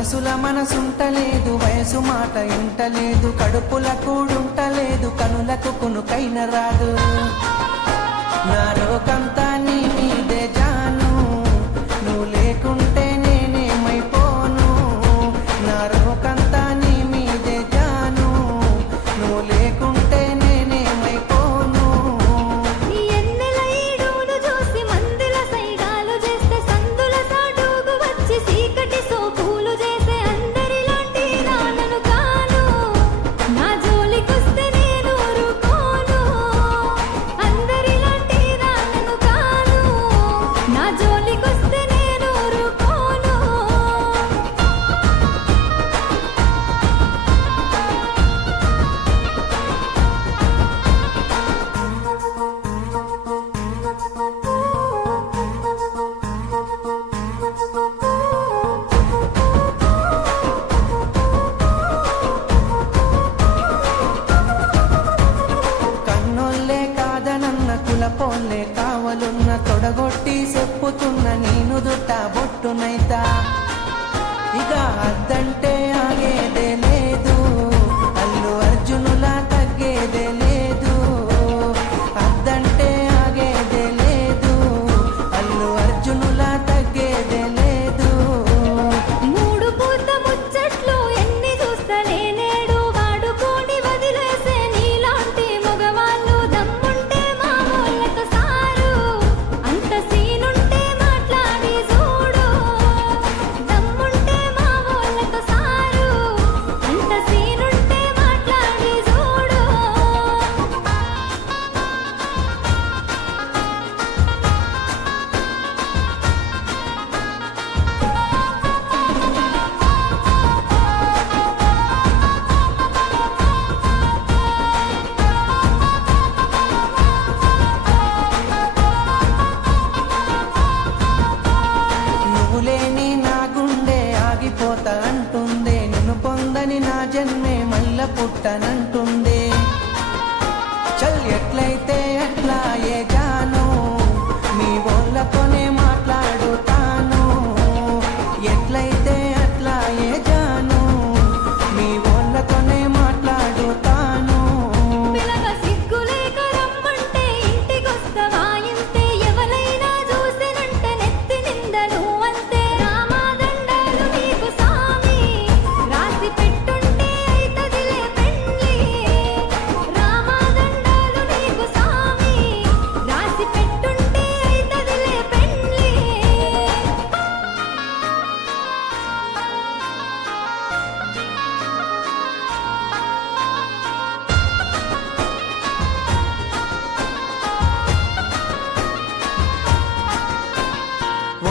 మనసుల మనసుంటలేదు, వయసు మాట ఇంటలేదు, కడుపుల కూడుంటలేదు, కనులకు కునుకైన రాదు. నా రోకంతా నీ మీదే జాను, నువ్వు లేకుంటే నేనేమైపోను. నా రోకంతా నీ మీదే జాను, నువ్వు లేకుంటే నేనేమైపోను. ఎన్నెల ఈడును చూసి మందుల సైగాలు చేస్తే సందుల సాటుకు వచ్చి సీకటి సోపులు చేసే అందరిలాంటి నాన్నను కాను. నా జోలికొస్తే నేను ఊరుకోను. అందరిలాంటి నాన్నను కాను. నా జోలికొస్తే నేను ఊరుకోను. కన్నోళ్ళే కాదనన్న కులపోళ్ళే కావలున్న తొడగొట్టి చెప్పుతున్న నేను దుట్ట బొట్టునైతా. ఇక అద్దంటే ఆగేదే లేదు, అల్లు అర్జునులా తగ్గేదే లేదు. అద్దంటే ఆగేదే లేదు, అల్లు అర్జునులా తగ్గేదే లేదు. మూడు పూత ముచ్చట్లు ఎన్ని చూస్తలే నేడు, వాడుకోని వదిలేసే నీలాంటి మగవాళ్ళు దమ్ముంటే మా వాళ్ళకు సారు. అంత సీనుంటే మాట్లాడి చూడు. దమ్ముంటే మా వాళ్ళకు సారు. అంత సీనుంటే మాట్లాడి చూడు. నువ్వు లేని నా గుండె ఆగిపోతా అంటుందే, నిన్ను పొందని నా జన్మే మల్ల పుట్టనంటుందే. చల్ ఎట్లయితే అట్లా ఏ జాను, మీ వాళ్ళతోనే మాట్లాడుతాను. ఎట్లయితే అట్లా ఏ జాను, మీ వాళ్ళతోనే మాట్లాడుతాను. పిలగ సిగ్గులేక రమ్మంటే ఇంటికొస్తవా ఇంతే. ఎవలైనా చూసినంటే నెత్తి నిందలు అంతే. రామాదండాలు నీకు సామి, రాసి పెట్టుంటే అయితదిలే పెండ్లి. రామాదండాలు నీకు సామి, రాసి పెట్టుంటే అయితదిలే పెండ్లి.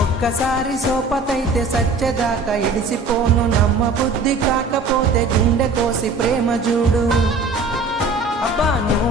ఒక్కసారి సోపతైతే సచ్చేదాకా ఇడిసిపోను. నమ్మ బుద్ధి కాకపోతే గుండె కోసి ప్రేమ చూడు. అబ్బా నువ్వు